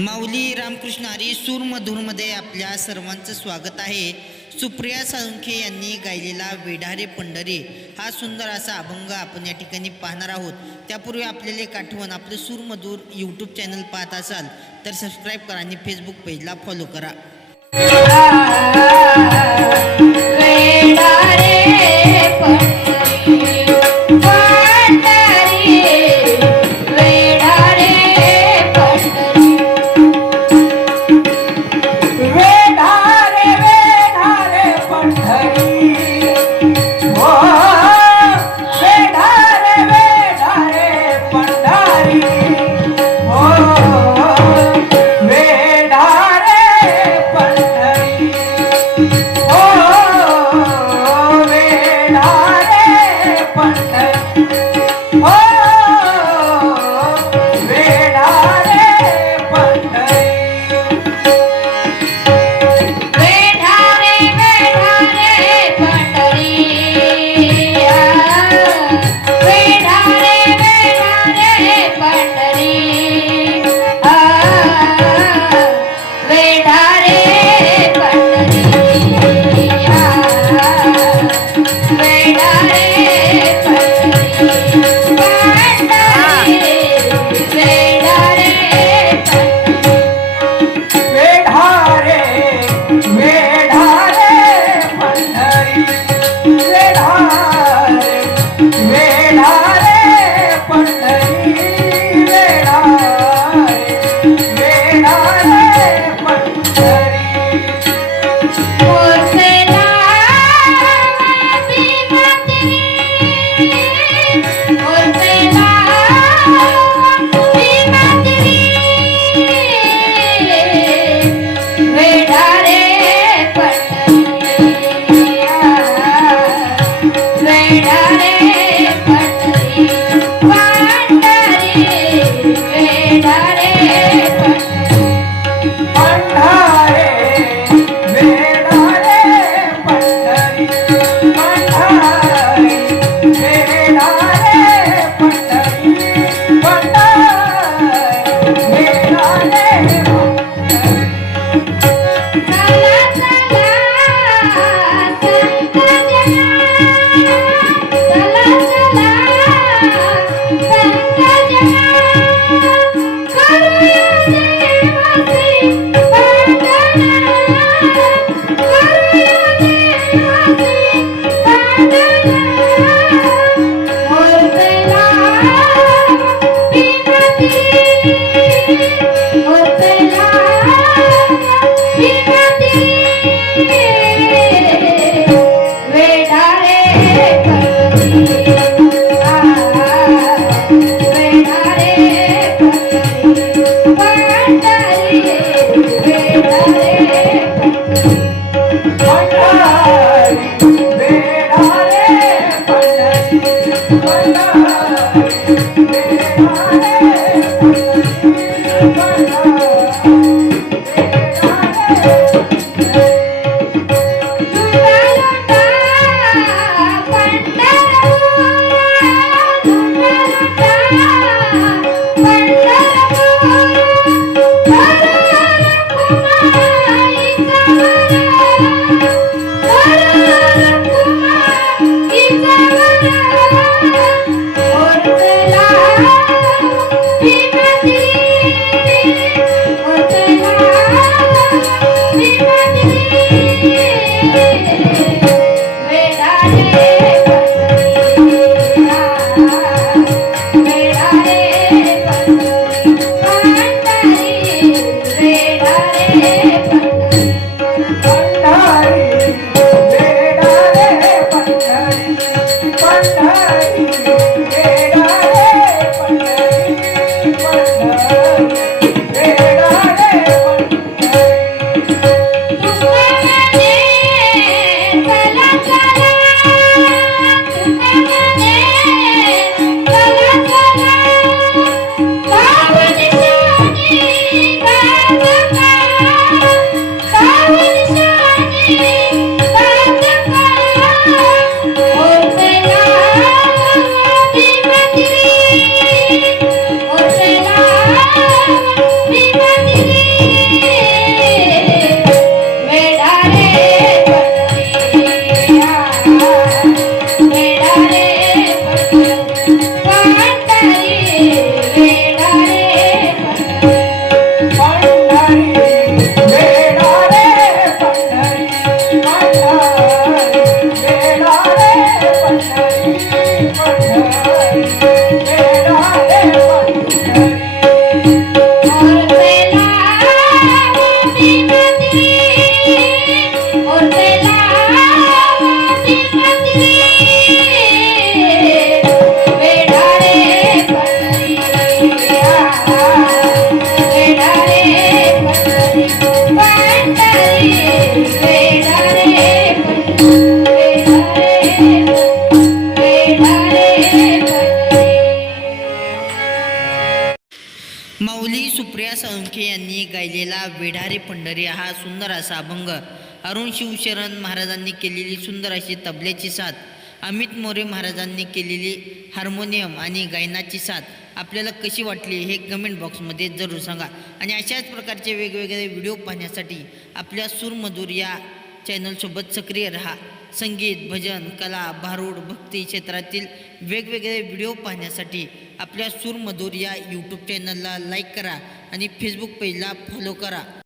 माऊली रामकृष्ण हरी सूरमधूरमध्ये आपल्या सर्वांचं स्वागत आहे। सुप्रिया साळुंखे यांनी गायलेला वेढारे पंढरी हा सुंदर असा अभंग आपण या ठिकाणी पाहणार आहोत। त्यापूर्वी आपल्याला एक आठवण, आपलं सूरमधूर यूट्यूब चॅनल पाहत असाल तर सबस्क्राईब करा आणि फेसबुक पेजला फॉलो करा। Happy सुप्रिया साळुंखे यांनी गायलेला वेढारे पंढरी हा सुंदर असा अभंग, अरुण शिवशरण महाराजांनी केलेली सुंदर अशी तबल्याची साथ, अमित मोरे महाराजांनी केलेली हार्मोनियम आणि गायनाची साथ आपल्याला कशी वाटली हे कमेंट बॉक्समध्ये जरूर सांगा. आणि अशाच प्रकारचे वेगवेगळे व्हिडिओ पाहण्यासाठी आपल्या सूरमधुर या चॅनलसोबत सक्रिय रहा. संगीत, भजन, कला, भारूड, भक्ती क्षेत्रातील वेगवेगळे व्हिडिओ पाहण्यासाठी आपल्या सूरमधुर या यूट्यूब चॅनलला लाईक करा आणि फेसबुक पेजला फॉलो करा.